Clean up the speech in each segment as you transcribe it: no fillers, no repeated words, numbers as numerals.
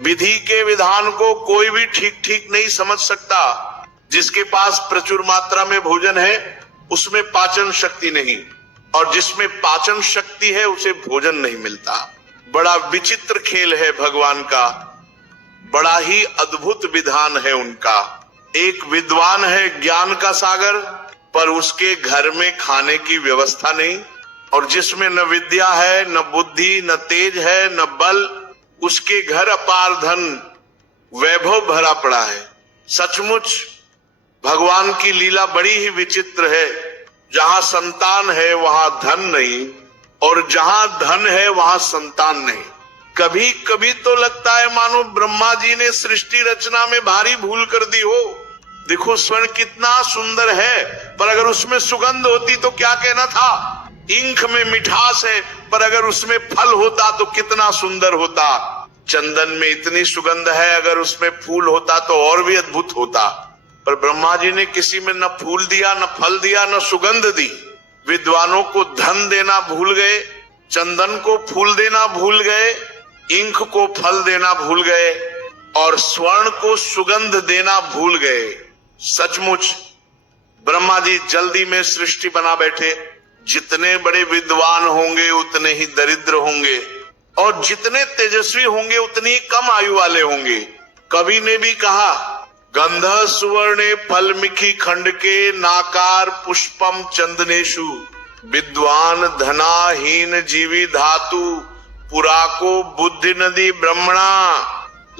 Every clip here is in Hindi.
विधि के विधान को कोई भी ठीक ठीक नहीं समझ सकता। जिसके पास प्रचुर मात्रा में भोजन है उसमें पाचन शक्ति नहीं, और जिसमें पाचन शक्ति है उसे भोजन नहीं मिलता। बड़ा विचित्र खेल है भगवान का, बड़ा ही अद्भुत विधान है उनका। एक विद्वान है ज्ञान का सागर, पर उसके घर में खाने की व्यवस्था नहीं, और जिसमें न विद्या है, न बुद्धि, न तेज है, न बल, उसके घर अपार धन वैभव भरा पड़ा है। सचमुच भगवान की लीला बड़ी ही विचित्र है। जहां संतान है वहां धन नहीं, और जहां धन है वहां संतान नहीं। कभी कभी तो लगता है मानो ब्रह्मा जी ने सृष्टि रचना में भारी भूल कर दी हो। देखो स्वर्ण कितना सुंदर है, पर अगर उसमें सुगंध होती तो क्या कहना था। इंख में मिठास है, पर अगर उसमें फल होता तो कितना सुंदर होता। चंदन में इतनी सुगंध है, अगर उसमें फूल होता तो और भी अद्भुत होता। पर ब्रह्मा जी ने किसी में न फूल दिया, न फल दिया, न सुगंध दी। विद्वानों को धन देना भूल गए, चंदन को फूल देना भूल गए, इंख को फल देना भूल गए, और स्वर्ण को सुगंध देना भूल गए। सचमुच ब्रह्मा जी जल्दी में सृष्टि बना बैठे। जितने बड़े विद्वान होंगे उतने ही दरिद्र होंगे, और जितने तेजस्वी होंगे उतनी कम आयु वाले होंगे। कवि ने भी कहा, गंध सुवर्णे फलमिखी खंड के नाकार पुष्पम चंदनेशु, विद्वान धनाहीन जीवी धातु पुराको बुद्धि नदी ब्रह्मणा।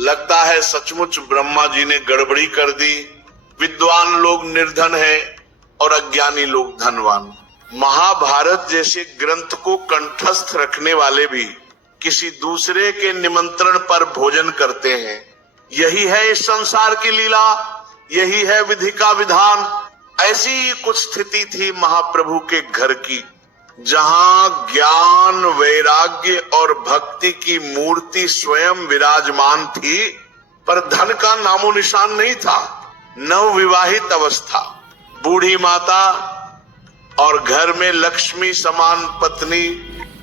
लगता है सचमुच ब्रह्मा जी ने गड़बड़ी कर दी। विद्वान लोग निर्धन हैं और अज्ञानी लोग धनवान। महाभारत जैसे ग्रंथ को कंठस्थ रखने वाले भी किसी दूसरे के निमंत्रण पर भोजन करते हैं। यही है इस संसार की लीला, यही है विधि का विधान। ऐसी ही कुछ स्थिति थी महाप्रभु के घर की, जहां ज्ञान, वैराग्य और भक्ति की मूर्ति स्वयं विराजमान थी, पर धन का नामो निशान नहीं था। नवविवाहित अवस्था, बूढ़ी माता और घर में लक्ष्मी समान पत्नी,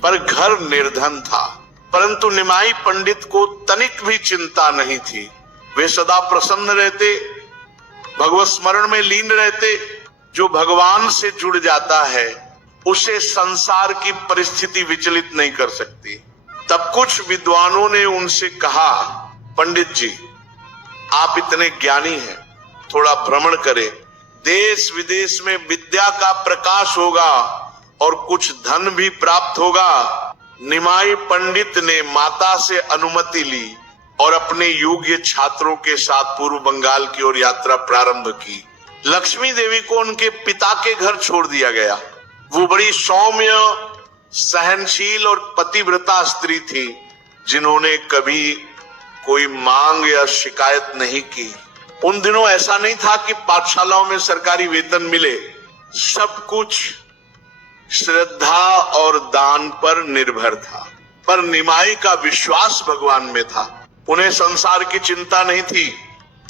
पर घर निर्धन था। परंतु निमाई पंडित को तनिक भी चिंता नहीं थी। वे सदा प्रसन्न रहते, भगवत स्मरण में लीन रहते। जो भगवान से जुड़ जाता है उसे संसार की परिस्थिति विचलित नहीं कर सकती। तब कुछ विद्वानों ने उनसे कहा, पंडित जी आप इतने ज्ञानी हैं, थोड़ा भ्रमण करें, देश विदेश में विद्या का प्रकाश होगा और कुछ धन भी प्राप्त होगा। निमाई पंडित ने माता से अनुमति ली और अपने योग्य छात्रों के साथ पूर्व बंगाल की ओर यात्रा प्रारंभ की। लक्ष्मी देवी को उनके पिता के घर छोड़ दिया गया। वो बड़ी सौम्य, सहनशील और पतिव्रता स्त्री थी, जिन्होंने कभी कोई मांग या शिकायत नहीं की। उन दिनों ऐसा नहीं था कि पाठशालाओं में सरकारी वेतन मिले। सब कुछ श्रद्धा और दान पर निर्भर था, पर निमाई का विश्वास भगवान में था। उन्हें संसार की चिंता नहीं थी।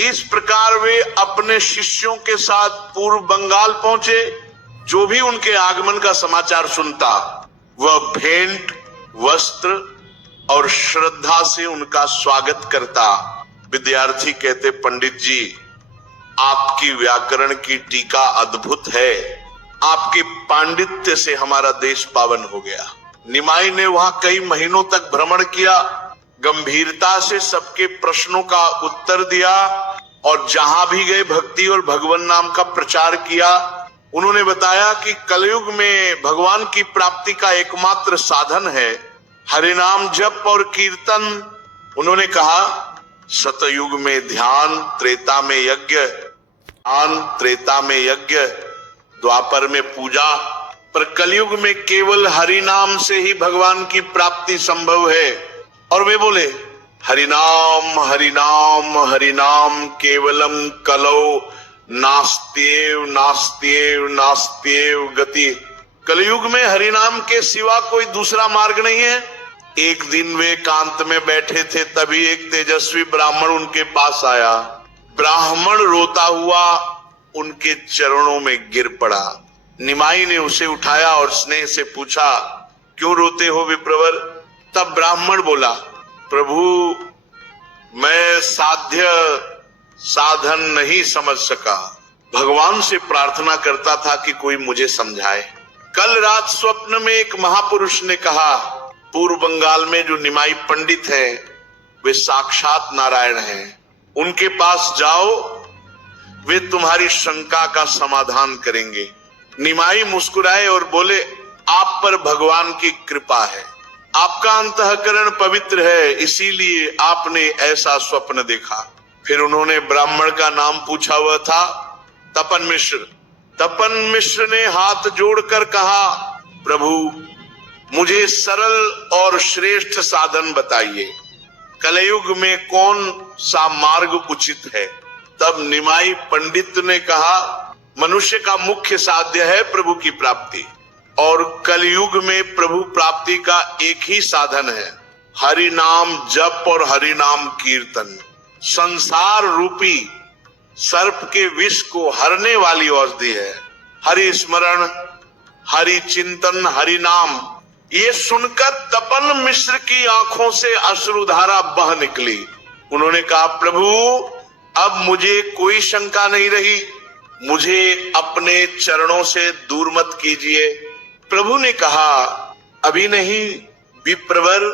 इस प्रकार वे अपने शिष्यों के साथ पूर्व बंगाल पहुंचे। जो भी उनके आगमन का समाचार सुनता वह भेंट, वस्त्र और श्रद्धा से उनका स्वागत करता। विद्यार्थी कहते, पंडित जी आपकी व्याकरण की टीका अद्भुत है, आपके पांडित्य से हमारा देश पावन हो गया। निमाई ने वहां कई महीनों तक भ्रमण किया, गंभीरता से सबके प्रश्नों का उत्तर दिया, और जहां भी गए भक्ति और भगवान नाम का प्रचार किया। उन्होंने बताया कि कलयुग में भगवान की प्राप्ति का एकमात्र साधन है हरिनाम जप और कीर्तन। उन्होंने कहा, सतयुग में ध्यान, त्रेता में यज्ञ, त्रेता में यज्ञ, द्वापर में पूजा, पर कलयुग में केवल हरिनाम से ही भगवान की प्राप्ति संभव है। और वे बोले, हरिनाम हरिनाम हरिनाम केवलम कलौ नास्त्येव नास्त्येव नास्त्येव गति। कलयुग में हरिनाम के सिवा कोई दूसरा मार्ग नहीं है। एक दिन वे एकांत में बैठे थे, तभी एक तेजस्वी ब्राह्मण उनके पास आया। ब्राह्मण रोता हुआ उनके चरणों में गिर पड़ा। निमाई ने उसे उठाया और स्नेह से पूछा, क्यों रोते हो विप्रवर? तब ब्राह्मण बोला, प्रभु साध्य साधन नहीं समझ सका। भगवान से प्रार्थना करता था कि कोई मुझे समझाए। कल रात स्वप्न में एक महापुरुष ने कहा, पूर्व बंगाल में जो निमाई पंडित है वे साक्षात नारायण हैं, उनके पास जाओ, वे तुम्हारी शंका का समाधान करेंगे। निमाई मुस्कुराए और बोले, आप पर भगवान की कृपा है, आपका अंतःकरण पवित्र है, इसीलिए आपने ऐसा स्वप्न देखा। फिर उन्होंने ब्राह्मण का नाम पूछा, वह था तपन मिश्र। तपन मिश्र ने हाथ जोड़कर कहा, प्रभु मुझे सरल और श्रेष्ठ साधन बताइए, कलयुग में कौन सा मार्ग उचित है। तब निमाई पंडित ने कहा, मनुष्य का मुख्य साध्य है प्रभु की प्राप्ति, और कलयुग में प्रभु प्राप्ति का एक ही साधन है, हरि नाम जप और हरि नाम कीर्तन। संसार रूपी सर्प के विष को हरने वाली औषधि है हरि स्मरण, हरि चिंतन, हरि नाम। ये सुनकर तपन मिश्र की आंखों से अश्रुधारा बह निकली। उन्होंने कहा, प्रभु अब मुझे कोई शंका नहीं रही, मुझे अपने चरणों से दूर मत कीजिए। प्रभु ने कहा, अभी नहीं विप्रवर,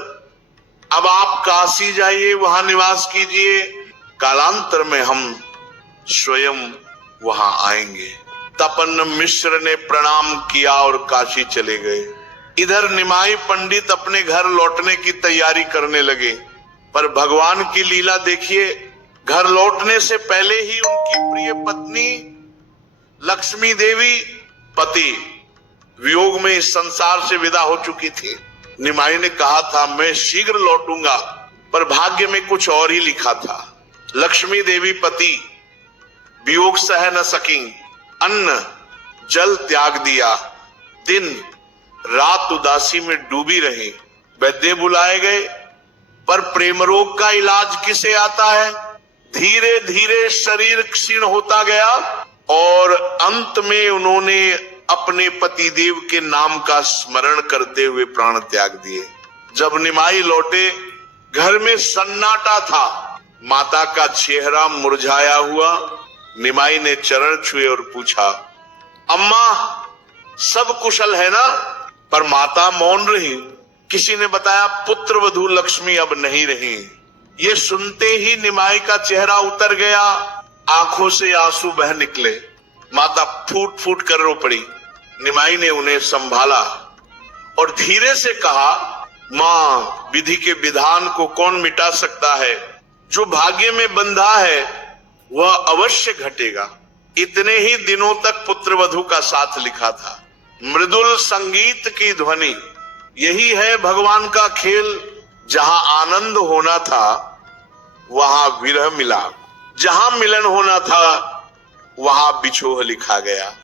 अब आप काशी जाइए, वहां निवास कीजिए, कालांतर में हम स्वयं वहां आएंगे। तपन मिश्र ने प्रणाम किया और काशी चले गए। इधर निमाई पंडित अपने घर लौटने की तैयारी करने लगे, पर भगवान की लीला देखिए, घर लौटने से पहले ही उनकी प्रिय पत्नी लक्ष्मी देवी पति वियोग में इस संसार से विदा हो चुकी थी। निमाई ने कहा था, मैं शीघ्र लौटूंगा, पर भाग्य में कुछ और ही लिखा था। लक्ष्मी देवी पति वियोग सह न सकी, अन्न जल त्याग दिया, दिन रात उदासी में डूबी रही। वैद्य बुलाए गए, पर प्रेम रोग का इलाज किसे आता है। धीरे धीरे शरीर क्षीण होता गया और अंत में उन्होंने अपने पतिदेव के नाम का स्मरण करते हुए प्राण त्याग दिए। जब निमाई लौटे, घर में सन्नाटा था, माता का चेहरा मुरझाया हुआ। निमाई ने चरण छुए और पूछा, अम्मा सब कुशल है ना। पर माता मौन रही। किसी ने बताया, पुत्र वधू लक्ष्मी अब नहीं रही। ये सुनते ही निमाई का चेहरा उतर गया, आंखों से आंसू बह निकले। माता फूट फूट कर रो पड़ी। निमाई ने उन्हें संभाला और धीरे से कहा, मां, विधि के विधान को कौन मिटा सकता है, जो भाग्य में बंधा है वह अवश्य घटेगा। इतने ही दिनों तक पुत्र वधू का साथ लिखा था। मृदुल संगीत की ध्वनि, यही है भगवान का खेल। जहां आनंद होना था वहां विरह मिला, जहां मिलन होना था वहां बिछोह लिखा गया।